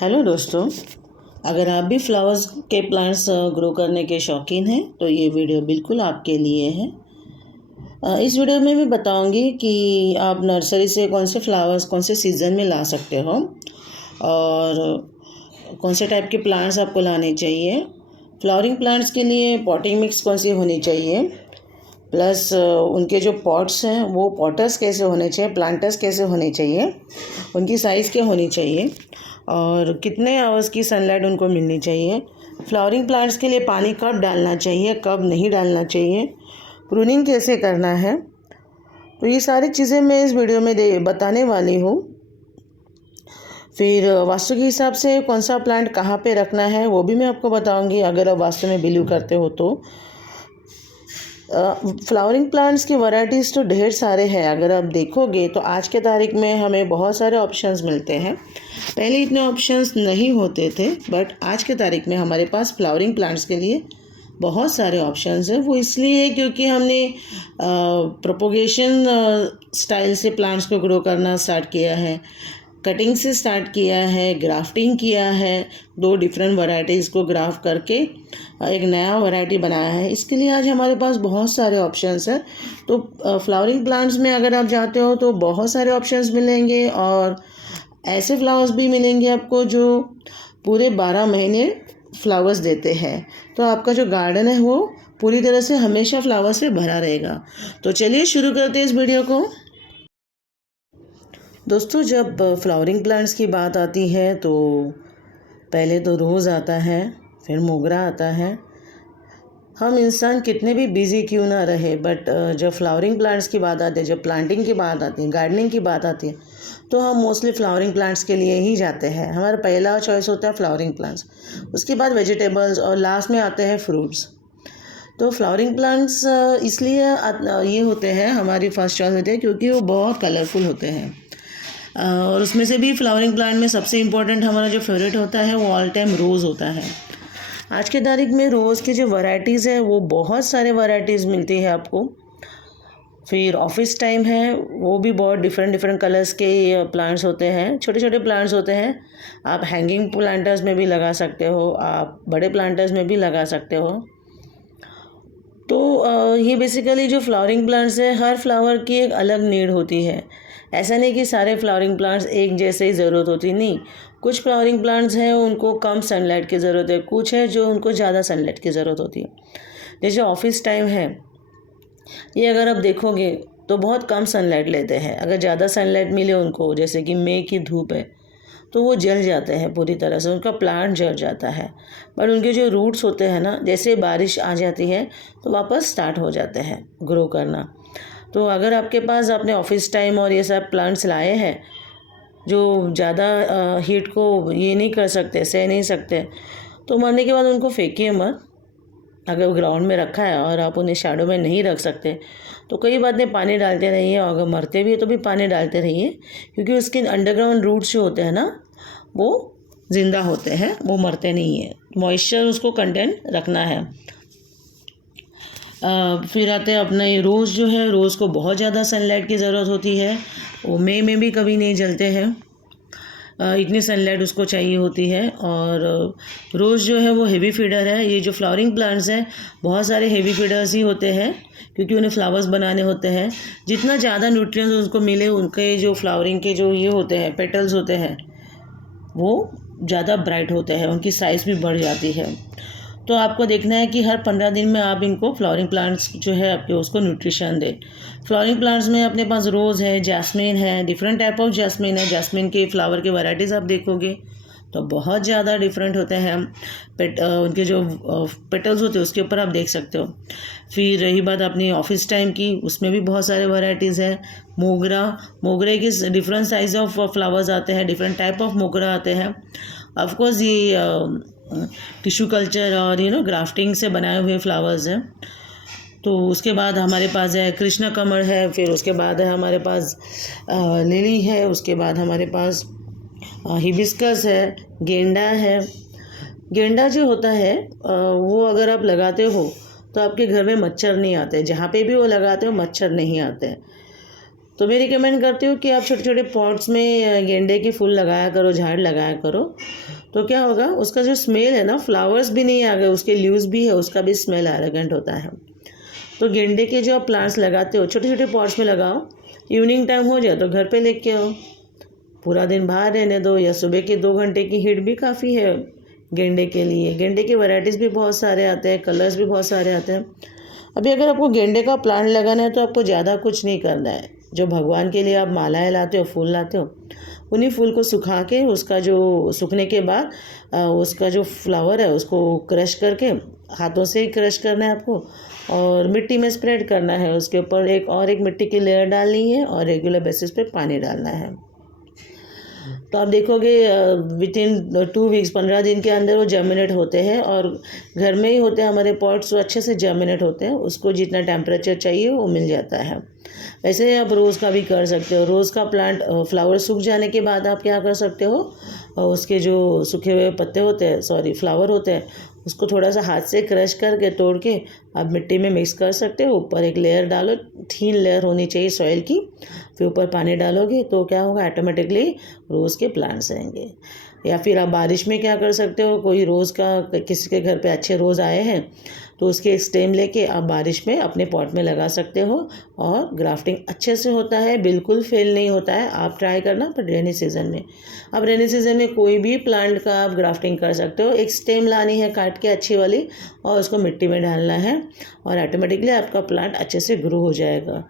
Hello दोस्तों, अगर आप भी फ्लावर्स के प्लांट्स ग्रो करने के शौकीन हैं तो ये वीडियो बिल्कुल आपके लिए है। इस वीडियो में मैं बताऊंगी कि आप नर्सरी से कौन से फ्लावर्स कौन से सीज़न में ला सकते हो और कौन से टाइप के प्लांट्स आपको लाने चाहिए। फ्लावरिंग प्लांट्स के लिए पॉटिंग मिक्स कौन सी होनी चाहिए, प्लस उनके जो पॉट्स हैं वो पॉटर्स कैसे होने चाहिए, प्लांटर्स कैसे होने चाहिए, उनकी साइज़ क्या होनी चाहिए और कितने आवर्स की सनलाइट उनको मिलनी चाहिए। फ्लावरिंग प्लांट्स के लिए पानी कब डालना चाहिए, कब नहीं डालना चाहिए, प्रूनिंग कैसे करना है, तो ये सारी चीज़ें मैं इस वीडियो में बताने वाली हूँ। फिर वास्तु के हिसाब से कौन सा प्लांट कहाँ पे रखना है वो भी मैं आपको बताऊँगी, अगर आप वास्तु में बिलीव करते हो तो। फ्लावरिंग प्लांट्स की वैरायटीज़ तो ढेर सारे हैं। अगर आप देखोगे तो आज के तारीख में हमें बहुत सारे ऑप्शंस मिलते हैं। पहले इतने ऑप्शंस नहीं होते थे, बट आज के तारीख में हमारे पास फ्लावरिंग प्लांट्स के लिए बहुत सारे ऑप्शंस हैं। वो इसलिए है क्योंकि हमने प्रोपोगेशन स्टाइल से प्लांट्स को ग्रो करना स्टार्ट किया है, कटिंग से स्टार्ट किया है, ग्राफ्टिंग किया है, 2 डिफरेंट वैरायटीज़ को ग्राफ्ट करके एक नया वैरायटी बनाया है। इसके लिए आज हमारे पास बहुत सारे ऑप्शंस हैं। तो फ्लावरिंग प्लांट्स में अगर आप जाते हो तो बहुत सारे ऑप्शंस मिलेंगे और ऐसे फ्लावर्स भी मिलेंगे आपको जो पूरे 12 महीने फ्लावर्स देते हैं। तो आपका जो गार्डन है वो पूरी तरह से हमेशा फ्लावर्स से भरा रहेगा। तो चलिए शुरू करते हैं इस वीडियो को। दोस्तों, जब फ्लावरिंग प्लांट्स की बात आती है तो पहले तो रोज़ आता है, फिर मोगरा आता है। हम इंसान कितने भी बिज़ी क्यों ना रहे, बट जब फ्लावरिंग प्लांट्स की बात आती है, जब प्लांटिंग की बात आती है, गार्डनिंग की बात आती है, तो हम मोस्टली फ्लावरिंग प्लांट्स के लिए ही जाते हैं। हमारा पहला चॉइस होता है फ्लावरिंग प्लांट्स, उसके बाद वेजिटेबल्स और लास्ट में आते हैं फ्रूट्स। तो फ्लावरिंग प्लांट्स इसलिए ये होते हैं, हमारी फर्स्ट चॉइस होती है क्योंकि वो बहुत कलरफुल होते हैं। और उसमें से भी फ्लावरिंग प्लांट में सबसे इम्पोर्टेंट हमारा जो फेवरेट होता है वो ऑल टाइम रोज़ होता है। आज के तारीख में रोज़ की जो वैरायटीज़ है वो बहुत सारे वैरायटीज़ मिलती है आपको। फिर ऑफिस टाइम है, वो भी बहुत डिफरेंट कलर्स के प्लांट्स होते हैं, छोटे छोटे प्लांट्स होते हैं। आप हैंगिंग प्लांटर्स में भी लगा सकते हो, आप बड़े प्लांटर्स में भी लगा सकते हो। तो ये बेसिकली जो फ्लावरिंग प्लांट्स है, हर फ्लावर की एक अलग नीड होती है। ऐसा नहीं कि सारे फ्लावरिंग प्लांट्स एक जैसे ही ज़रूरत होती, नहीं। कुछ फ्लावरिंग प्लांट्स हैं उनको कम सनलाइट की ज़रूरत है, कुछ है जो उनको ज़्यादा सनलाइट की ज़रूरत होती है। जैसे ऑफिस टाइम है, ये अगर आप देखोगे तो बहुत कम सनलाइट लेते हैं। अगर ज़्यादा सनलाइट मिले उनको, जैसे कि मई की धूप है, तो वो जल जाते हैं पूरी तरह से, उनका प्लांट जल जाता है। बट उनके जो रूट्स होते हैं ना, जैसे बारिश आ जाती है तो वापस स्टार्ट हो जाते हैं ग्रो करना। तो अगर आपके पास अपने ऑफिस टाइम और ये सब प्लांट्स लाए हैं जो ज़्यादा हीट को ये नहीं कर सकते, सह नहीं सकते, तो मरने के बाद उनको फेंकिए मत। अगर ग्राउंड में रखा है और आप उन्हें शैडो में नहीं रख सकते तो कोई बात नहीं, पानी डालते रहिए। और अगर मरते भी है तो भी पानी डालते रहिए, क्योंकि उसके अंडरग्राउंड रूट्स जो होते हैं ना वो ज़िंदा होते हैं, वो मरते नहीं है। मॉइस्चर उसको कंटेन रखना है। फिर आते हैं अपना ये रोज़ जो है, रोज़ को बहुत ज़्यादा सनलाइट की ज़रूरत होती है। वो मई में भी कभी नहीं जलते हैं, इतनी सनलाइट उसको चाहिए होती है। और रोज़ जो है वो हेवी फीडर है। ये जो फ्लावरिंग प्लांट्स हैं बहुत सारे हेवी फीडर्स ही होते हैं, क्योंकि उन्हें फ्लावर्स बनाने होते हैं। जितना ज़्यादा न्यूट्रिएंट्स उनको मिले, उनके जो फ्लावरिंग के जो ये होते हैं पेटल्स होते हैं वो ज़्यादा ब्राइट होते हैं, उनकी साइज़ भी बढ़ जाती है। तो आपको देखना है कि हर 15 दिन में आप इनको फ्लावरिंग प्लांट्स जो है आपके उसको न्यूट्रिशन दें। फ्लावरिंग प्लांट्स में अपने पास रोज़ है, जैस्मिन है, डिफरेंट टाइप ऑफ जैस्मिन है। जैस्मिन के फ्लावर के वैराइटीज़ आप देखोगे तो बहुत ज़्यादा डिफरेंट होते हैं। उनके जो पेटल्स होते हैं उसके ऊपर आप देख सकते हो। फिर रही बात अपनी ऑफिस टाइम की, उसमें भी बहुत सारे वैराइटीज़ हैं। मोगरे के डिफरेंट साइज ऑफ फ्लावर्स आते हैं, डिफरेंट टाइप ऑफ मोगरा आते हैं। ऑफकोर्स ये टिश्यू कल्चर और ग्राफ्टिंग से बनाए हुए फ्लावर्स हैं। तो उसके बाद हमारे पास है कृष्ण कमल है, फिर उसके बाद है हमारे पास लिली है, उसके बाद हमारे पास हिबिस्कस है, गेंडा है। गेंडा जो होता है वो अगर आप लगाते हो तो आपके घर में मच्छर नहीं आते, जहाँ पे भी वो लगाते हो मच्छर नहीं आते। तो मैं रिकमेंड करती हूँ कि आप छोटे छोटे पॉट्स में गेंदे के फूल लगाया करो, झाड़ लगाया करो। तो क्या होगा, उसका जो स्मेल है ना, फ्लावर्स भी नहीं आ गए, उसके लीव्स भी है, उसका भी स्मेल एरोगेंट होता है। तो गेंदे के जो आप प्लांट्स लगाते हो छोटे छोटे पॉट्स में लगाओ, इवनिंग टाइम हो जाए तो घर पे लेके आओ, पूरा दिन बाहर रहने दो, या सुबह के 2 घंटे की हीट भी काफ़ी है गेंदे के लिए। गेंदे की वैरायटीज़ भी बहुत सारे आते हैं, कलर्स भी बहुत सारे आते हैं। अभी अगर आपको गेंदे का प्लांट लगाना है तो आपको ज़्यादा कुछ नहीं करना है। जो भगवान के लिए आप मालाएं लाते हो, फूल लाते हो, उन्हीं फूल को सुखा के, उसका जो सूखने के बाद उसका जो फ्लावर है उसको क्रश करके, हाथों से ही क्रश करना है आपको, और मिट्टी में स्प्रेड करना है। उसके ऊपर एक मिट्टी की लेयर डालनी है और रेगुलर बेसिस पे पानी डालना है। तो आप देखोगे विथिन 2 वीक्स, 15 दिन के अंदर वो जर्मिनेट होते हैं, और घर में ही होते हैं हमारे पॉट्स, तो अच्छे से जर्मिनेट होते हैं। उसको जितना टेम्परेचर चाहिए वो मिल जाता है। वैसे आप रोज़ का भी कर सकते हो। रोज़ का प्लांट फ्लावर सूख जाने के बाद आप क्या कर सकते हो, उसके जो सूखे हुए पत्ते होते हैं, सॉरी फ्लावर होते हैं, उसको थोड़ा सा हाथ से क्रश करके, तोड़ के आप मिट्टी में मिक्स कर सकते हो। ऊपर एक लेयर डालो, थीन लेयर होनी चाहिए सॉइल की, फिर ऊपर पानी डालोगे तो क्या होगा, ऑटोमेटिकली रोज़ के प्लांट्स आएंगे। या फिर आप बारिश में क्या कर सकते हो, कोई रोज़ का, किसी के घर पे अच्छे रोज़ आए हैं तो उसके एक स्टेम लेके आप बारिश में अपने पॉट में लगा सकते हो, और ग्राफ्टिंग अच्छे से होता है, बिल्कुल फेल नहीं होता है। आप ट्राई करना, पर रेनी सीज़न में, अब रेनी सीज़न में कोई भी प्लांट का आप ग्राफ्टिंग कर सकते हो। एक स्टेम लानी है काट के अच्छी वाली, और उसको मिट्टी में डालना है, और ऑटोमेटिकली आपका प्लांट अच्छे से ग्रो हो जाएगा।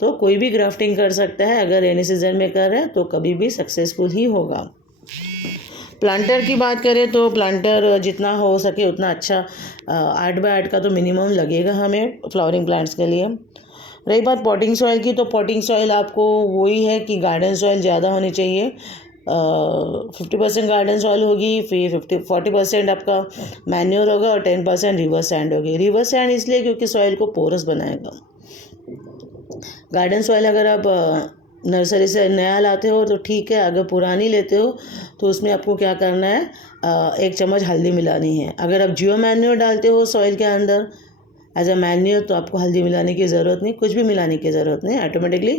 तो कोई भी ग्राफ्टिंग कर सकता है, अगर रेनी सीज़न में कर रहे हैं तो कभी भी सक्सेसफुल ही होगा। प्लांटर की बात करें तो प्लांटर जितना हो सके उतना अच्छा 8 बाय 8 का तो मिनिमम लगेगा हमें फ्लावरिंग प्लांट्स के लिए। रही बात पॉटिंग सॉइल की, तो पॉटिंग सॉइल आपको वही है कि गार्डन सॉइल ज़्यादा होनी चाहिए। 50% गार्डन सॉइल होगी, फिर 40% आपका मैन्योर होगा, और 10% रिवर सैंड होगी। रिवर सैंड इसलिए क्योंकि सॉइल को पोरस बनाएगा। गार्डन सॉइल अगर आप नर्सरी से नया लाते हो तो ठीक है, अगर पुरानी लेते हो तो उसमें आपको क्या करना है, 1 चम्मच हल्दी मिलानी है। अगर आप जियो मैन्योर डालते हो सॉइल के अंदर एज अ मैन्योर, तो आपको हल्दी मिलाने की ज़रूरत नहीं, कुछ भी मिलाने की ज़रूरत नहीं, ऑटोमेटिकली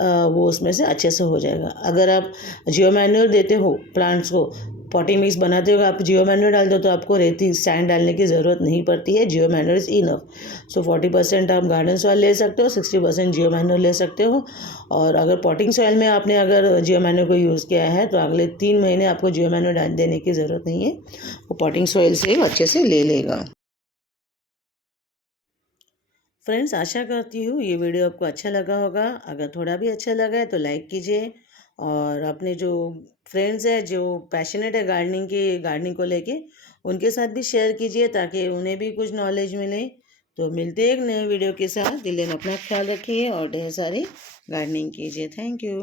वो उसमें से अच्छे से हो जाएगा। अगर आप जियो मैन्योर देते हो प्लांट्स को, पॉटिंग मिक्स बनाते हो, आप जियो मैन्योर डाल दो तो आपको रेती सैंड डालने की ज़रूरत नहीं पड़ती है। जियो मैन्योर इज़ इनफ। सो 40% आप गार्डन सॉइल ले सकते हो, 60% जियो मैन्योर ले सकते हो। और अगर पॉटिंग सॉइल में आपने अगर जियो मैन्योर को यूज़ किया है तो अगले 3 महीने आपको जियो मैन्योर देने की ज़रूरत नहीं है, वो पॉटिंग सॉइल से ही अच्छे से ले लेगा। फ्रेंड्स, आशा करती हूँ ये वीडियो आपको अच्छा लगा होगा। अगर थोड़ा भी अच्छा लगा है तो लाइक कीजिए, और अपने जो फ्रेंड्स हैं जो पैशनेट है गार्डनिंग को लेके, उनके साथ भी शेयर कीजिए ताकि उन्हें भी कुछ नॉलेज मिले। तो मिलते हैं एक नए वीडियो के साथ। दिल में अपना ख्याल रखिए और ढेर सारी गार्डनिंग कीजिए। Thank you.